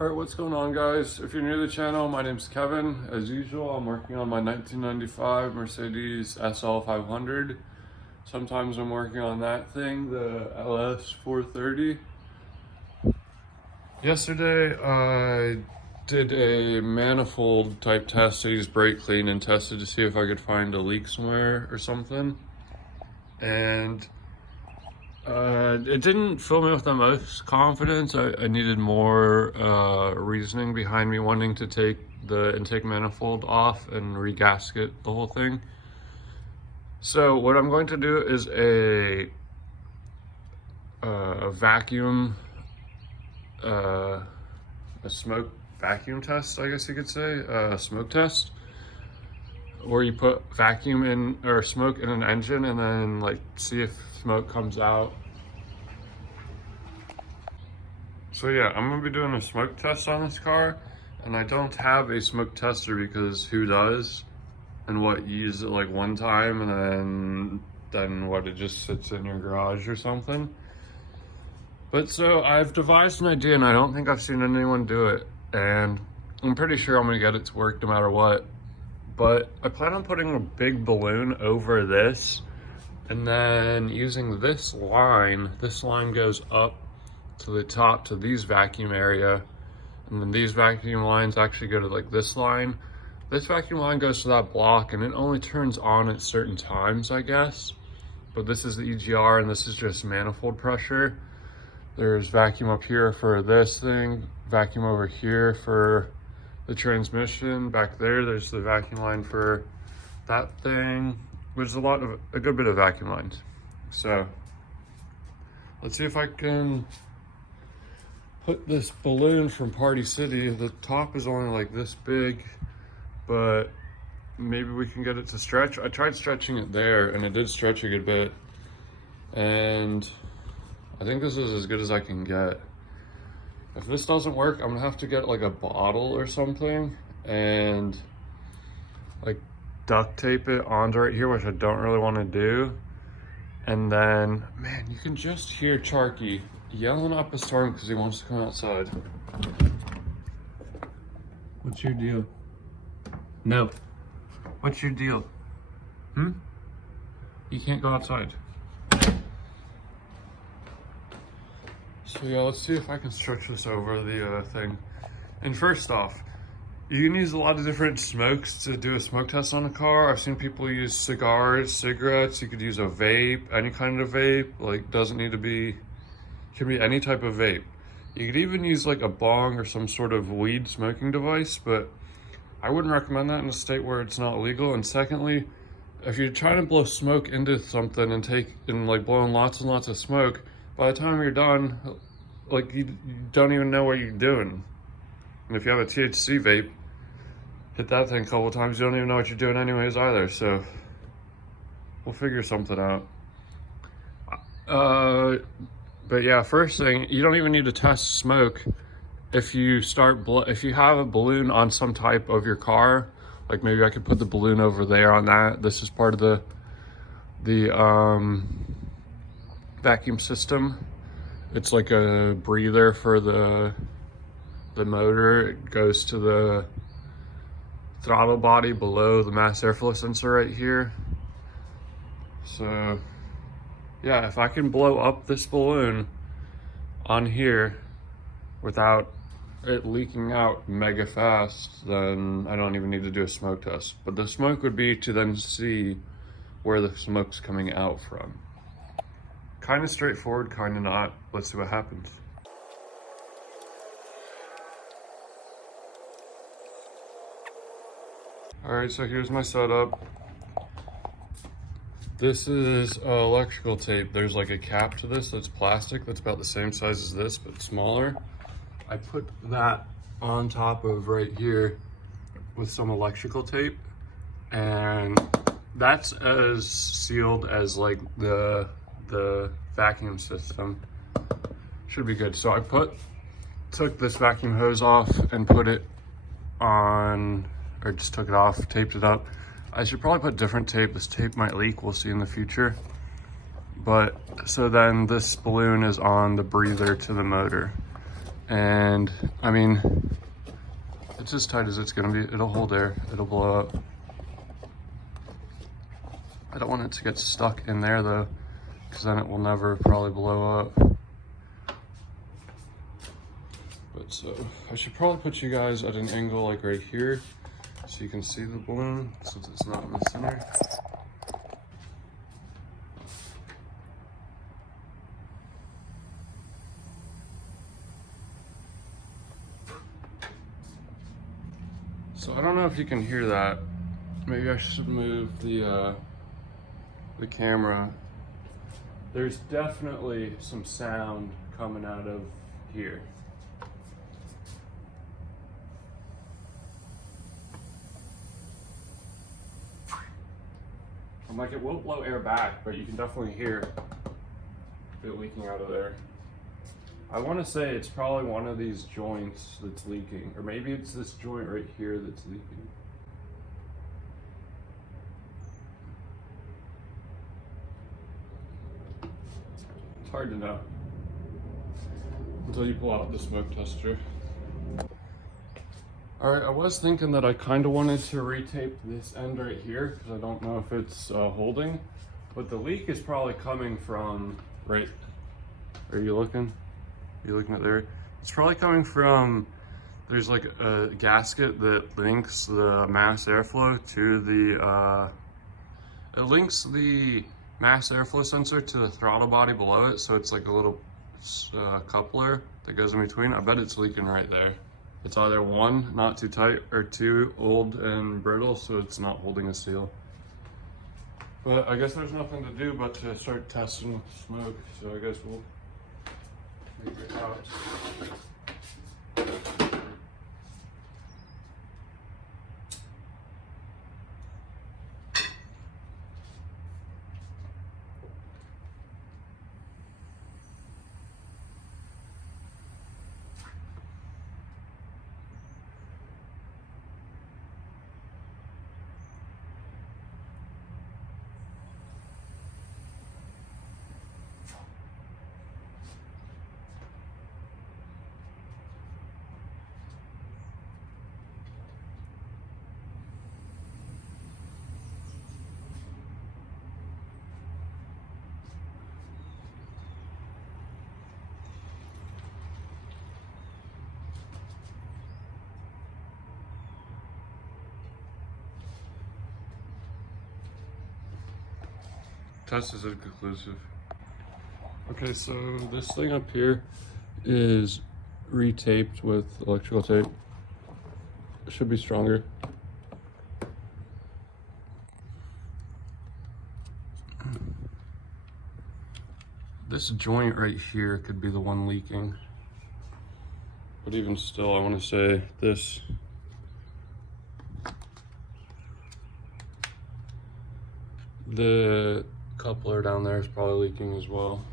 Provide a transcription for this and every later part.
Alright, what's going on, guys? If you're new to the channel, my name's Kevin. As usual, I'm working on my 1995 Mercedes SL 500. Sometimes I'm working on that thing, the LS 430. Yesterday, I did a manifold type test. I used brake clean and tested to see if I could find a leak somewhere or something. And it didn't fill me with the most confidence. I needed more reasoning behind me wanting to take the intake manifold off and regasket the whole thing. So what I'm going to do is a vacuum, a smoke vacuum test, I guess you could say, a smoke test, where you put vacuum in or smoke in an engine and then like see if smoke comes out. So yeah, I'm gonna be doing a smoke test on this car, and I don't have a smoke tester because who does? And what, you use it like one time and then what, it just sits in your garage or something? But so I've devised an idea, and I don't think I've seen anyone do it, and I'm pretty sure I'm gonna get it to work no matter what. But I plan on putting a big balloon over this, and then using this line goes up to the top to these vacuum area, and then these vacuum lines actually go to like this line. This vacuum line goes to that block, and it only turns on at certain times, I guess. But this is the EGR, and this is just manifold pressure. There's vacuum up here for this thing, vacuum over here for the transmission. Back there's the vacuum line for that thing. There's a good bit of vacuum lines. So let's see if I can put this balloon from Party City. The top is only like this big, but maybe we can get it to stretch. I tried stretching it there, and it did stretch a good bit. And I think this is as good as I can get. If this doesn't work, I'm gonna have to get like a bottle or something and like duct tape it onto right here, which I don't really want to do. And then, man, you can just hear Charky yelling up a storm because he wants to come outside. What's your deal? No. What's your deal? You can't go outside. So yeah, let's see if I can stretch this over the thing. And first off, you can use a lot of different smokes to do a smoke test on a car. I've seen people use cigars, cigarettes. You could use a vape, any kind of vape. Like, doesn't need to be, can be any type of vape. You could even use like a bong or some sort of weed smoking device, but I wouldn't recommend that in a state where it's not legal. And secondly, if you're trying to blow smoke into something and like blowing lots and lots of smoke, by the time you're done, like you don't even know what you're doing. And if you have a THC vape, hit that thing a couple of times, you don't even know what you're doing anyways either. So we'll figure something out. But yeah, first thing, you don't even need to test smoke. If you have a balloon on some type of your car, like maybe I could put the balloon over there on that. This is part of the vacuum system. It's like a breather for the motor. It goes to the throttle body below the mass airflow sensor right here. So yeah, if I can blow up this balloon on here without it leaking out mega fast, then I don't even need to do a smoke test. But the smoke would be to then see where the smoke's coming out from. Kind of straightforward, kind of not. Let's see what happens. All right, so here's my setup. This is electrical tape. There's like a cap to this that's plastic that's about the same size as this, but smaller. I put that on top of right here with some electrical tape, and that's as sealed as like the vacuum system. Should be good. So I took this vacuum hose off and put it on, or just took it off, taped it up. I should probably put different tape. This tape might leak, we'll see in the future. But so then this balloon is on the breather to the motor. And I mean, it's as tight as it's gonna be. It'll hold air, it'll blow up. I don't want it to get stuck in there though, because then it will never probably blow up. But so, I should probably put you guys at an angle like right here, so you can see the balloon, since it's not in the center. So I don't know if you can hear that. Maybe I should move the camera. There's definitely some sound coming out of here. I'm like, it will blow air back, but you can definitely hear it leaking out of there. I want to say it's probably one of these joints that's leaking, or maybe it's this joint right here that's leaking. It's hard to know until you pull out the smoke tester. All right, I was thinking that I kind of wanted to retape this end right here because I don't know if it's holding, but the leak is probably coming from right. Are you looking? You're looking at there. It's probably coming from, there's like a gasket that links the mass airflow to the, it links the mass airflow sensor to the throttle body below it. So it's like a little coupler that goes in between. I bet it's leaking right there. It's either one, not too tight, or two, old and brittle, so it's not holding a seal. But I guess there's nothing to do but to start testing with smoke. So I guess we'll figure it out. Test is inconclusive. Okay, so this thing up here is retaped with electrical tape. It should be stronger. This joint right here could be the one leaking. But even still, I want to say this. The coupler down there is probably leaking as well.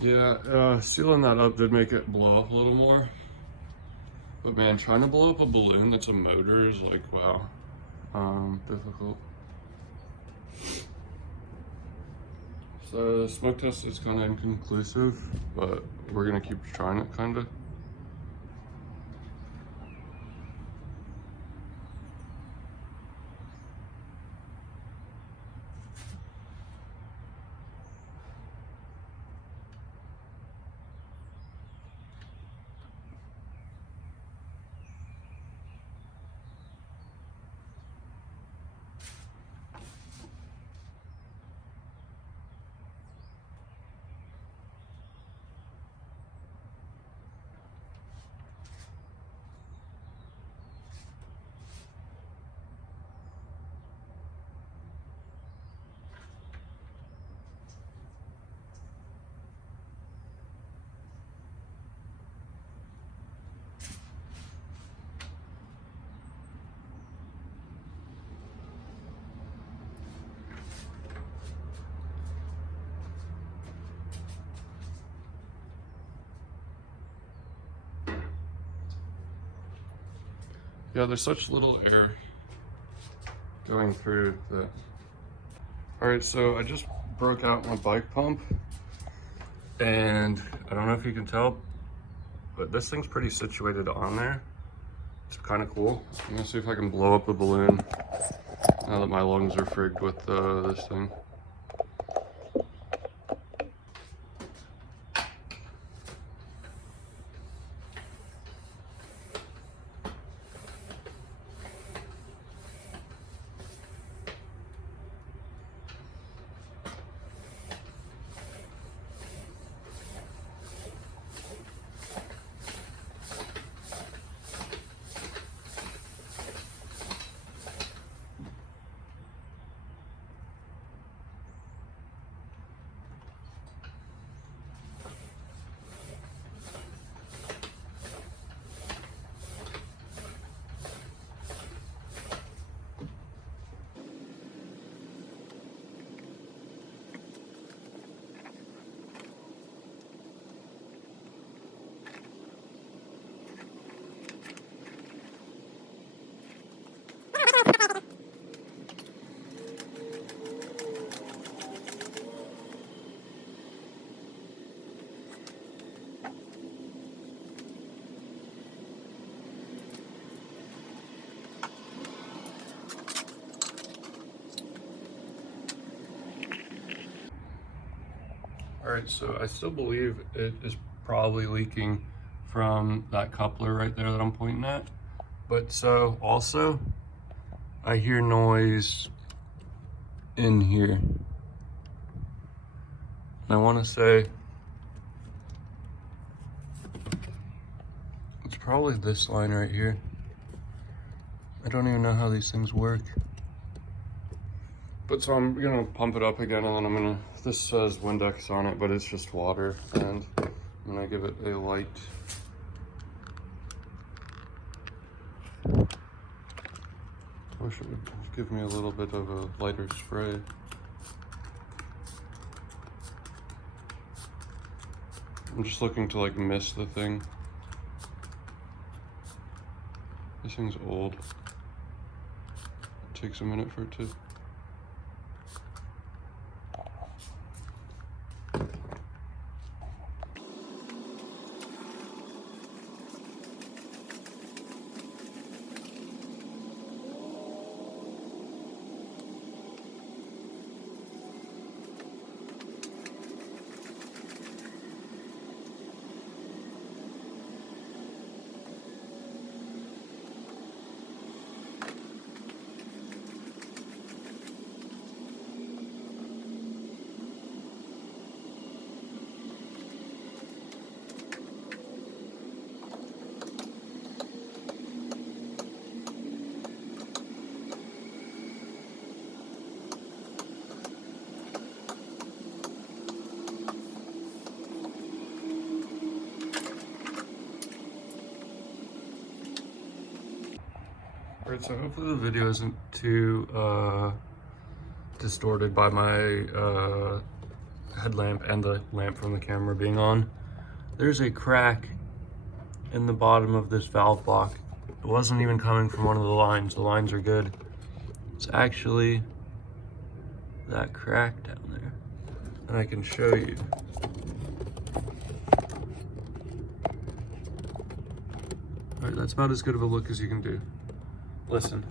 Yeah, sealing that up did make it blow up a little more. But man, trying to blow up a balloon that's a motor is like, wow, difficult. So the smoke test is kind of inconclusive, but we're gonna keep trying it, kind of. Yeah, there's such little air going through that. All right, so I just broke out my bike pump, and I don't know if you can tell, but this thing's pretty situated on there. It's kind of cool. I'm gonna see if I can blow up a balloon now that my lungs are frigged with this thing. All right, so I still believe it is probably leaking from that coupler right there that I'm pointing at. But so also, I hear noise in here. And I want to say, it's probably this line right here. I don't even know how these things work. But so I'm gonna pump it up again, and then I'm gonna, this says Windex on it, but it's just water, and I'm gonna give it a light. I wish it would give me a little bit of a lighter spray. I'm just looking to like mist the thing. This thing's old. It takes a minute for it to. Alright, so hopefully the video isn't too distorted by my headlamp and the lamp from the camera being on. There's a crack in the bottom of this valve block. It wasn't even coming from one of the lines. The lines are good. It's actually that crack down there. And I can show you. All right, that's about as good of a look as you can do. Listen.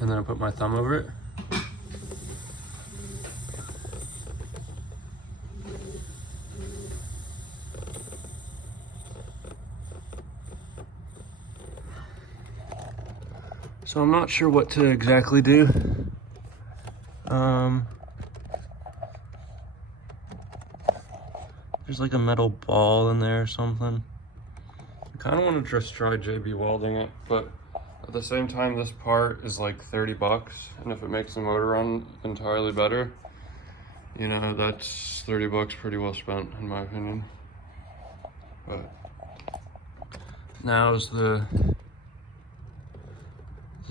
And then I put my thumb over it. So I'm not sure what to exactly do. There's like a metal ball in there or something. I kind of want to just try JB welding it, but at the same time, this part is like 30 bucks. And if it makes the motor run entirely better, you know, that's 30 bucks pretty well spent in my opinion. But now is the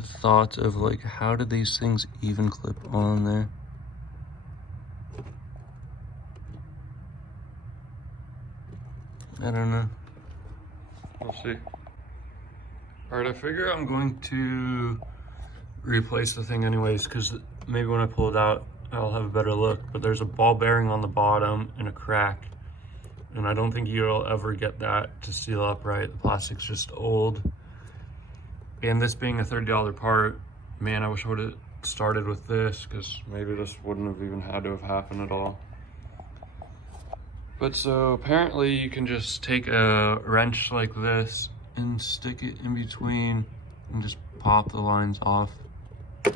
thought of like, how did these things even clip on there? I don't know. We'll see. All right, I figure I'm going to replace the thing anyways, because maybe when I pull it out, I'll have a better look. But there's a ball bearing on the bottom and a crack. And I don't think you'll ever get that to seal up right. The plastic's just old. And this being a $30 part, man, I wish I would have started with this, because maybe this wouldn't have even had to have happened at all. But so apparently you can just take a wrench like this and stick it in between and just pop the lines off. I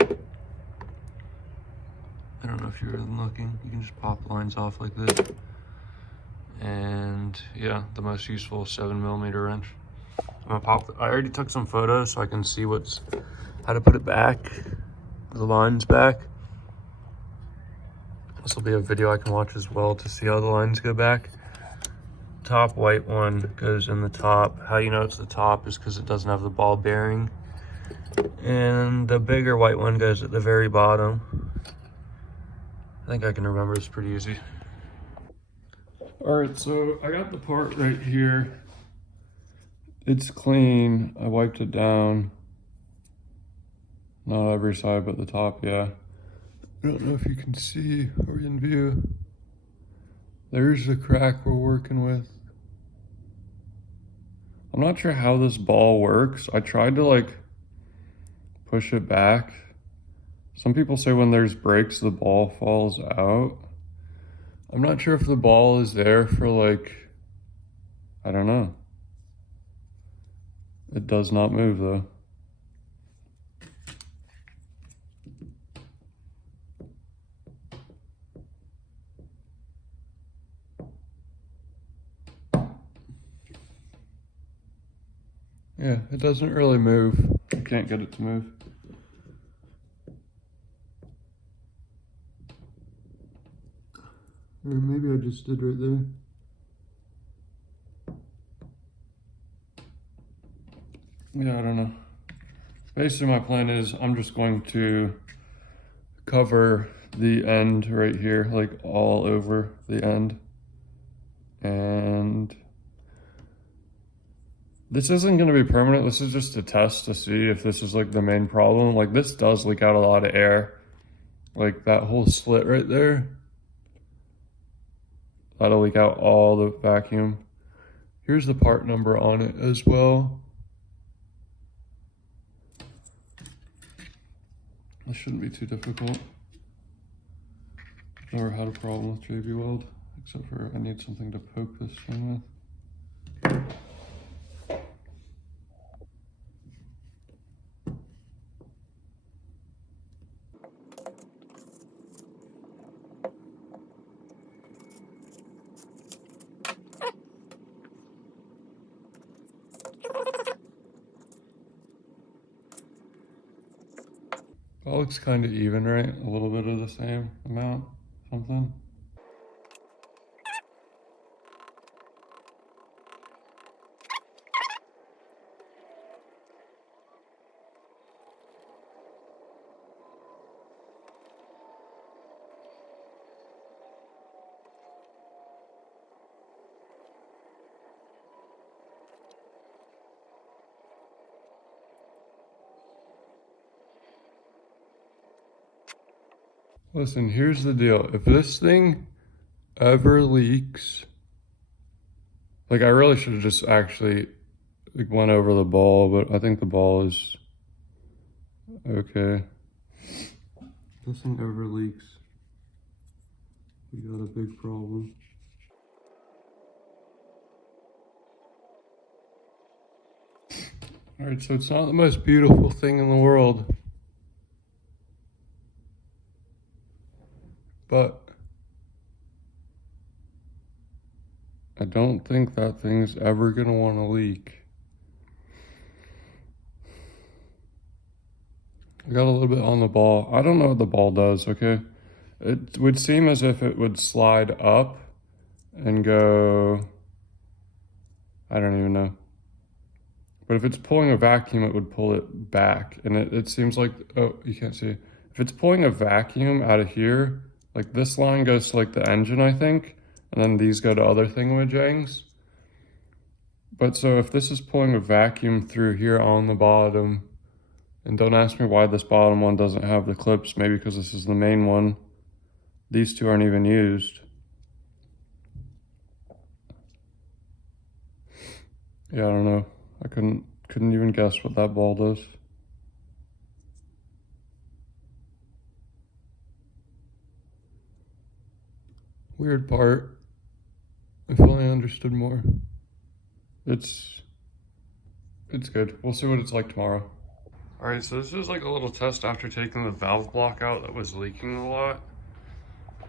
don't know if you're looking. You can just pop the lines off like this. And yeah, the most useful 7mm wrench. I'm gonna pop. I already took some photos so I can see how to put it back, the lines back. This will be a video I can watch as well to see how the lines go back. Top white one goes in the top. How you know it's the top is because it doesn't have the ball bearing. And the bigger white one goes at the very bottom. I think I can remember, it's pretty easy. All right, so I got the part right here. It's clean. I wiped it down. Not every side, but the top, yeah. I don't know if you can see or in view. There's the crack we're working with. I'm not sure how this ball works. I tried to like push it back. Some people say when there's brakes, the ball falls out. I'm not sure if the ball is there for like, I don't know. It does not move though. Yeah, it doesn't really move. I can't get it to move. Or maybe I just did right there. Yeah, I don't know. Basically my plan is I'm just going to cover the end right here, like all over the end. And this isn't going to be permanent. This is just a test to see if this is like the main problem. Like this does leak out a lot of air. Like that whole slit right there. That'll leak out all the vacuum. Here's the part number on it as well. This shouldn't be too difficult. Never had a problem with JB Weld, except for I need something to poke this thing with. That looks kind of even, right? A little bit of the same amount, something. Listen, here's the deal. If this thing ever leaks, like I really should have just actually like went over the ball, but I think the ball is okay. If this thing ever leaks, we got a big problem. All right, so it's not the most beautiful thing in the world, but I don't think that thing's ever gonna want to leak. I got a little bit on the ball. I don't know what the ball does, okay? It would seem as if it would slide up and go, I don't even know. But if it's pulling a vacuum, it would pull it back. And it seems like, oh, you can't see. If it's pulling a vacuum out of here, like this line goes to like the engine, I think. And then these go to other thingamajangs. But so if this is pulling a vacuum through here on the bottom, and don't ask me why this bottom one doesn't have the clips, maybe because this is the main one. These two aren't even used. Yeah, I don't know. I couldn't even guess what that ball does. Weird part. If only I understood more. It's good. We'll see what it's like tomorrow. All right, so this is like a little test after taking the valve block out that was leaking a lot.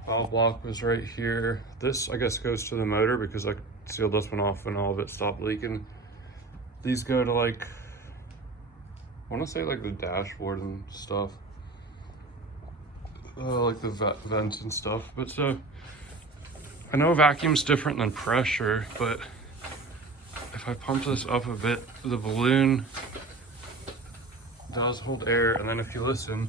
Valve block was right here. This, I guess, goes to the motor because I sealed this one off and all of it stopped leaking. These go to like, I want to say like the dashboard and stuff. Like the vents and stuff. But so, I know vacuum's different than pressure, but if I pump this up a bit, the balloon does hold air, and then if you listen,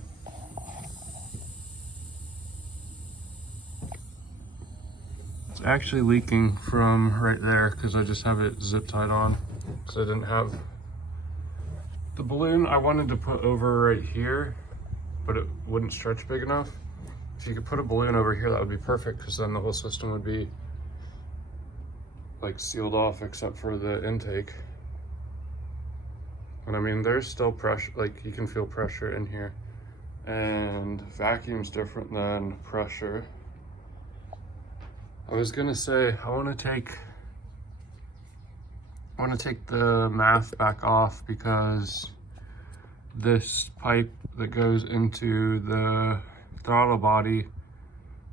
it's actually leaking from right there because I just have it zip tied on. So I didn't have the balloon I wanted to put over right here, but it wouldn't stretch big enough. If you could put a balloon over here, that would be perfect because then the whole system would be like sealed off except for the intake. And I mean, there's still pressure, like you can feel pressure in here. And vacuum's different than pressure. I was gonna say, I wanna take the math back off because this pipe that goes into the throttle body,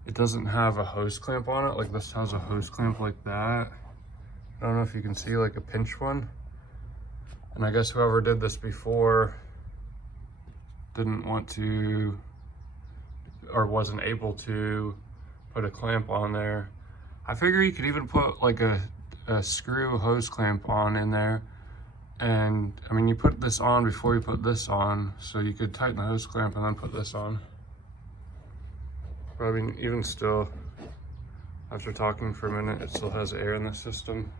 it doesn't have a hose clamp on it. Like this has a hose clamp like that. I don't know if you can see like a pinch one. And I guess whoever did this before didn't want to, or wasn't able to put a clamp on there. I figure you could even put like a screw hose clamp on in there. And I mean, you put this on before you put this on, so you could tighten the hose clamp and then put this on. But I mean, even still, after talking for a minute, it still has air in the system.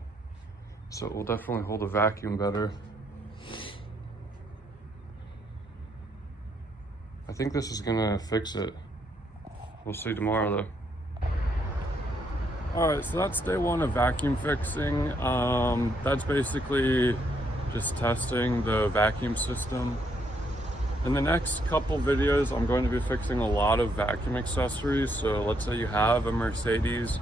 So it will definitely hold a vacuum better. I think this is gonna fix it. We'll see tomorrow though. All right, so that's day one of vacuum fixing. That's basically just testing the vacuum system. In the next couple videos, I'm going to be fixing a lot of vacuum accessories. So let's say you have a Mercedes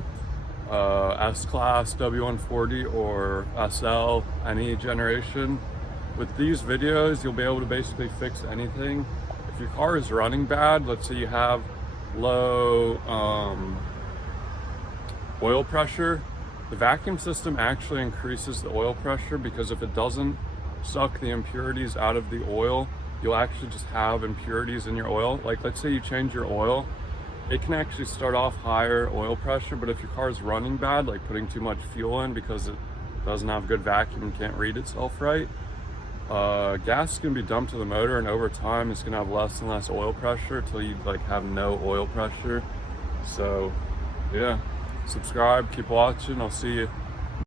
S-Class W140 or SL, any generation. With these videos, you'll be able to basically fix anything. If your car is running bad, let's say you have low oil pressure, the vacuum system actually increases the oil pressure because if it doesn't suck the impurities out of the oil, you'll actually just have impurities in your oil. Like let's say you change your oil, it can actually start off higher oil pressure, but if your car is running bad, like putting too much fuel in because it doesn't have good vacuum and can't read itself right, gas is going to be dumped to the motor, and over time it's going to have less and less oil pressure until you like have no oil pressure. So yeah, subscribe, keep watching, I'll see you.